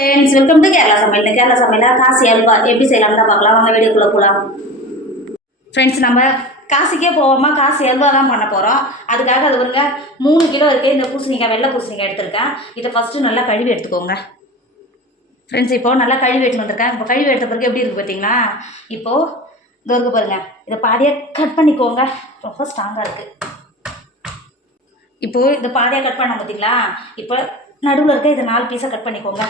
Friends welcome to Kerala சமையல். கேரளா சமையல் காசி அல்வா எப்படி செய்யலாம் தான் பார்க்கலாம். வாங்க வீடியோக்குள்ளே போகலாம். ஃப்ரெண்ட்ஸ் நம்ம காசிக்கே போகாமல் காசி அல்வா தான் பண்ண போகிறோம். அதுக்காக அது வருங்க 3 கிலோ இருக்குது. இந்த பூசணிக்காய் வெள்ளை பூசணிக்காய் எடுத்திருக்கேன். இதை ஃபஸ்ட்டு நல்லா கழுவி எடுத்துக்கோங்க. ஃப்ரெண்ட்ஸ் இப்போது நல்லா கழுவி எடுத்துன்னு வந்திருக்கேன். இப்போ கழுவி எடுத்த பிறகு எப்படி இருக்குது பார்த்தீங்கன்னா, இப்போது இது இருக்கு பாருங்கள். இதை பாதியாக கட் பண்ணிக்கோங்க. ரொம்ப ஸ்ட்ராங்காக இருக்குது. இப்போது இந்த பாதியாக கட் பண்ண பார்த்தீங்களா, இப்போ நடுவில் இருக்க இதை 4 பீஸாக கட் பண்ணிக்கோங்க.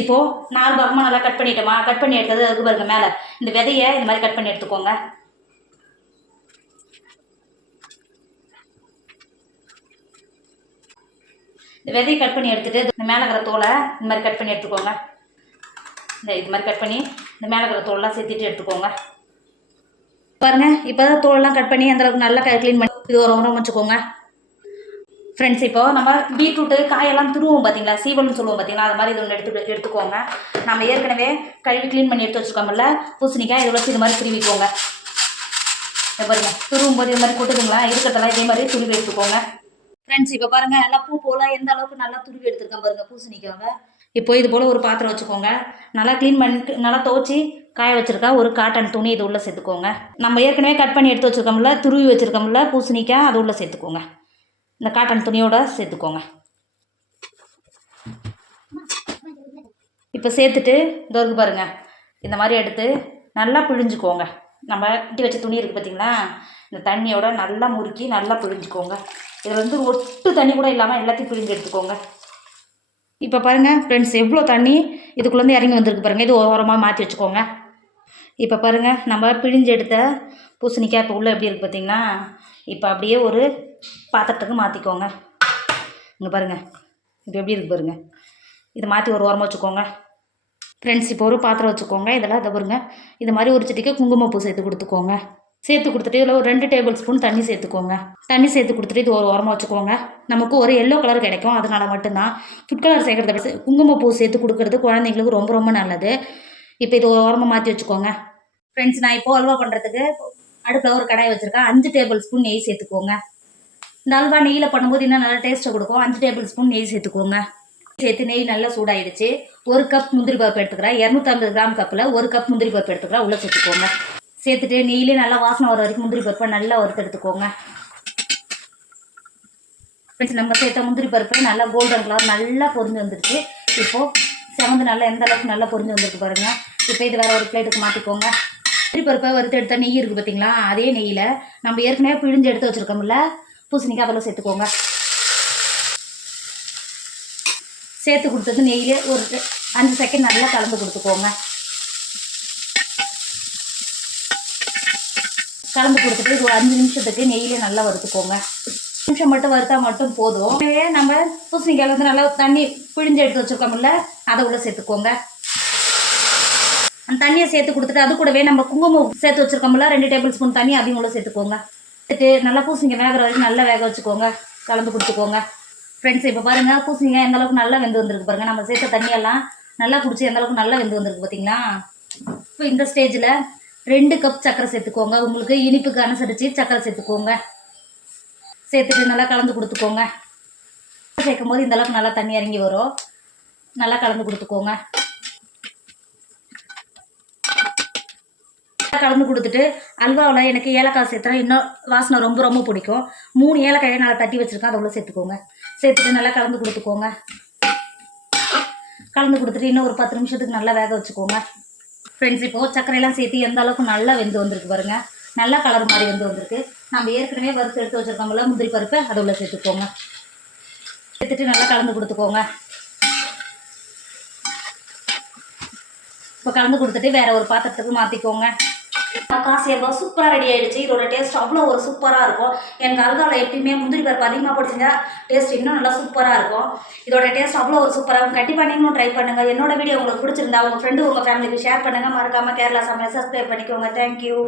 இப்போது 4 பாகமாக நல்லா கட் பண்ணிட்டோமா, கட் பண்ணி எடுத்தது அதுக்கு பாருங்க மேலே இந்த விதையை இந்த மாதிரி கட் பண்ணி எடுத்துக்கோங்க. இந்த விதையை கட் பண்ணி எடுத்துகிட்டு இந்த மேலே இருக்கிற தோலை இந்த மாதிரி கட் பண்ணி எடுத்துக்கோங்க. இது மாதிரி கட் பண்ணி இந்த மேலே இருக்கிற தோலெலாம் சேர்த்துட்டு எடுத்துக்கோங்க. பாருங்கள் இப்போ தான் தோலெலாம் கட் பண்ணி அந்தளவுக்கு நல்லா க்ளீன் பண்ணி இது ஒரு உரம் வச்சுக்கோங்க. ஃப்ரெண்ட்ஸ் இப்போ நம்ம பீட்ரூட்டு காயெல்லாம் துருவோம் பார்த்தீங்களா, சீவல்னு சொல்லுவோம் பார்த்தீங்களா, அது மாதிரி இது ஒன்று எடுத்துக்கோங்க. நம்ம ஏற்கனவே கழுவி க்ளீன் பண்ணி எடுத்து வச்சுருக்கோம்ல பூசணிக்காய், இதை வச்சு இது மாதிரி துருவிக்கோங்க. இதை பாருங்க துருவும் போது இது மாதிரி கொட்டுதுங்களா, இருக்கிறதெல்லாம் இதே மாதிரி துருவி எடுத்துக்கோங்க. ஃப்ரெண்ட்ஸ் இப்போ பாருங்கள் நல்லா பூ போல் எந்த அளவுக்கு நல்லா துருவி எடுத்துருக்கேன் பாருங்கள் பூசணிக்காவை. இப்போ இது போல் ஒரு பாத்திரம் வச்சுக்கோங்க. நல்லா க்ளீன் பண்ணிட்டு நல்லா துவச்சி காய வச்சுருக்கா ஒரு காட்டன் துணி இது உள்ளே சேர்த்துக்கோங்க. நம்ம ஏற்கனவே கட் பண்ணி எடுத்து வச்சுருக்கோம்ல, துருவி வச்சுருக்கோம்ல பூசணிக்காய், அது உள்ளே சேர்த்துக்கோங்க. இந்த காட்டன் துணியோட சேர்த்துக்கோங்க. இப்போ சேர்த்துட்டு இதோருக்கு பாருங்கள் இந்த மாதிரி எடுத்து நல்லா பிழிஞ்சுக்கோங்க. நம்ம இட்டி வச்ச துணி இருக்குது பார்த்தீங்களா, இந்த தண்ணியோட நல்லா முறுக்கி நல்லா பிழிஞ்சுக்கோங்க. இதில் வந்து ஒட்டு தண்ணி கூட இல்லாமல் எல்லாத்தையும் பிழிஞ்சு எடுத்துக்கோங்க. இப்போ பாருங்கள் ஃப்ரெண்ட்ஸ் எவ்வளோ தண்ணி இதுக்குள்ளேருந்து இறங்கி வந்திருக்கு பாருங்கள். இது ஓரமாக மாற்றி வச்சுக்கோங்க. இப்போ பாருங்கள் நம்ம பிழிஞ்சு எடுத்த பூசணிக்காய் இப்போ உள்ளே எப்படி இருக்குது பார்த்தீங்கன்னா, இப்போ அப்படியே ஒரு பாத்திரத்துக்கு மாற்றிக்கோங்க. இங்கே பாருங்கள் இப்போ எப்படி இருக்குது பாருங்கள். இதை மாற்றி ஒரு ஓரமாக வச்சுக்கோங்க. ஃப்ரெண்ட்ஸ் இப்போ ஒரு பாத்திரம் வச்சுக்கோங்க. இதெல்லாம் இதை பாருங்க இது மாதிரி ஒரு சிட்டிக்கு குங்குமப்பூ சேர்த்து கொடுத்துக்கோங்க. சேர்த்து கொடுத்துட்டு இதில் ஒரு 2 டேபிள் ஸ்பூன் தண்ணி சேர்த்துக்கோங்க. தண்ணி சேர்த்து கொடுத்துட்டு இது ஒரு ஓரமாக வச்சுக்கோங்க. நமக்கு ஒரு எல்லோ கலர் கிடைக்கும், அதனால மட்டும்தான். ஃபுட் கலர் சேர்க்குறத விட குங்குமப்பூ சேர்த்து கொடுக்குறது குழந்தைங்களுக்கு ரொம்ப ரொம்ப நல்லது. இப்போ இது ஒரு ஓரமாக மாற்றி வச்சுக்கோங்க. ஃப்ரெண்ட்ஸ் நான் இப்போது அல்வா பண்ணுறதுக்கு அடுப்பில் ஒரு கடாய் வச்சுருக்கேன். 5 டேபிள் ஸ்பூன் நெய் சேர்த்துக்கோங்க. இந்த அல்வா நெய்யில் பண்ணும்போது இன்னும் நல்லா டேஸ்ட்டை கொடுக்கும். 5 டேபிள் ஸ்பூன் நெய் சேர்த்துக்கோங்க. சேர்த்து நெய் நல்லா சூடாயிடுச்சு. 1 கப் முந்திரி பருப்பு எடுத்துக்கிறேன். 250 கிராம் கப்பில் 1 கப் முந்திரி பருப்பு எடுத்துக்கிறேன். உள்ளே சேர்த்துக்கோங்க. சேர்த்துட்டு நெய்யிலே நல்லா வாசனை வர வரைக்கும் முந்திரி பருப்பை நல்லா வறுத்து எடுத்துக்கோங்க. ஃப்ரெண்ட்ஸ் நம்ம சேர்த்த முந்திரி பருப்பு நல்லா கோல்டன் கலர் நல்லா பொரிஞ்சு வந்துடுச்சு. இப்போது செவந்து நல்லா எந்த அளவுக்கு நல்லா பொரிஞ்சு வந்துருக்கு பாருங்கள். இப்போ இது வேறு ஒரு பிளேட்டுக்கு மாற்றிக்கோங்க. முந்திரி பருப்பை வறுத்து எடுத்த நெய் இருக்குது பார்த்தீங்களா, அதே நெய்யில் நம்ம ஏற்கனவே பிழிஞ்சு எடுத்து வச்சுருக்கோம்ல பூசணிக்காய், அதெல்லாம் சேர்த்துக்கோங்க. சேர்த்து கொடுத்தது நெய்யிலே ஒரு 5 செகண்ட் நல்லா கலந்து கொடுத்துக்கோங்க. கலந்து கொடுத்துட்டு இது ஒரு 5 நிமிஷத்துக்கு நெய்யிலே நல்லா வறுத்துக்கோங்க. நிமிஷம் மட்டும் வறுத்தா மட்டும் போதும். நம்ம பூசணிக்காயில் வந்து நல்லா தண்ணி பிழிஞ்சு எடுத்து வச்சுருக்கோம்ல, அதை உள்ளே சேர்த்துக்கோங்க. அந்த தண்ணியை சேர்த்து கொடுத்துட்டு அது கூடவே நம்ம குங்குமம் சேர்த்து வச்சுருக்கோம்ல 2 டேபிள் ஸ்பூன் தண்ணி அதையும் உள்ளே சேர்த்துக்கோங்க. சேர்த்துட்டு நல்லா பூசணிக்காய் வேகிற வரைக்கும் நல்லா வேக வச்சுக்கோங்க. கலந்து கொடுத்துக்கோங்க. ஃப்ரெண்ட்ஸ் இப்போ பாருங்கள் பூசணிக்காய் எந்த அளவுக்கு நல்லா வெந்து வந்திருக்கு பாருங்கள். நம்ம சேர்த்த தண்ணியெல்லாம் நல்லா குடிச்சு எந்த அளவுக்கு நல்லா வெந்து வந்திருக்கு பார்த்தீங்களா. இப்போ இந்த ஸ்டேஜில் 2 கப் சர்க்கரை சேர்த்துக்கோங்க. உங்களுக்கு இனிப்புக்கு அனுசரித்து சர்க்கரை சேர்த்துக்கோங்க. சேர்த்துட்டு நல்லா கலந்து கொடுத்துக்கோங்க. சேர்க்கும் போது இந்த அளவுக்கு நல்லா தண்ணி இறங்கி வரும். நல்லா கலந்து கொடுத்துக்கோங்க. கலந்து கொடுத்துட்டு அல்வாவில் எனக்கு ஏலக்காய் சேர்த்தா இன்னும் வாசனை ரொம்ப ரொம்ப பிடிக்கும். 3 ஏலக்காயை நல்லா தட்டி வச்சுருக்கேன், அதை உள்ள சேர்த்துக்கோங்க. சேர்த்துட்டு நல்லா கலந்து கொடுத்துக்கோங்க. கலந்து கொடுத்துட்டு இன்னும் ஒரு 10 நிமிஷத்துக்கு நல்லா வேக வச்சுக்கோங்க. ஃப்ரெண்ட்ஸ் இப்போது சர்க்கரையெல்லாம் சேர்த்து எந்த அளவுக்கு நல்லா வெந்து வந்திருக்கு பாருங்கள். நல்லா கலர் மாதிரி வெந்து வந்திருக்கு. நம்ம ஏற்கனவே வறுத்து எடுத்து வச்சுருக்கோம்ல முந்திரி பருப்பு, அதை உள்ள சேர்த்துக்கோங்க. சேர்த்துட்டு நல்லா கலந்து கொடுத்துக்கோங்க. இப்போ கலந்து கொடுத்துட்டு வேறு ஒரு பாத்திரத்துக்கு மாற்றிக்கோங்க. காசி அல்வா சூப்பராக ரெடி ஆகிடுச்சு. இதோட டேஸ்ட் அவ்வளோ ஒரு சூப்பராக இருக்கும். எனக்கு அல்வாவில் எப்பயுமே முந்திரி பருப்பு அதிகமாக போட்டுச்சுங்க டேஸ்ட் இன்னும் நல்லா சூப்பராக இருக்கும். இதோட டேஸ்ட் அவ்வளோ ஒரு சூப்பராக இருக்கும். கண்டிப்பாக நீங்களும் ட்ரை பண்ணுங்கள். என்னோட வீடியோ உங்களுக்கு பிடிச்சிருந்தா உங்கள் ஃப்ரெண்டு உங்கள் ஃபேமிலிக்கு ஷேர் பண்ணுங்கள். மறக்காமல் கேரளா சமையல் சப்ஸ்கிரைப் பண்ணிக்கோங்க. தேங்க்யூ.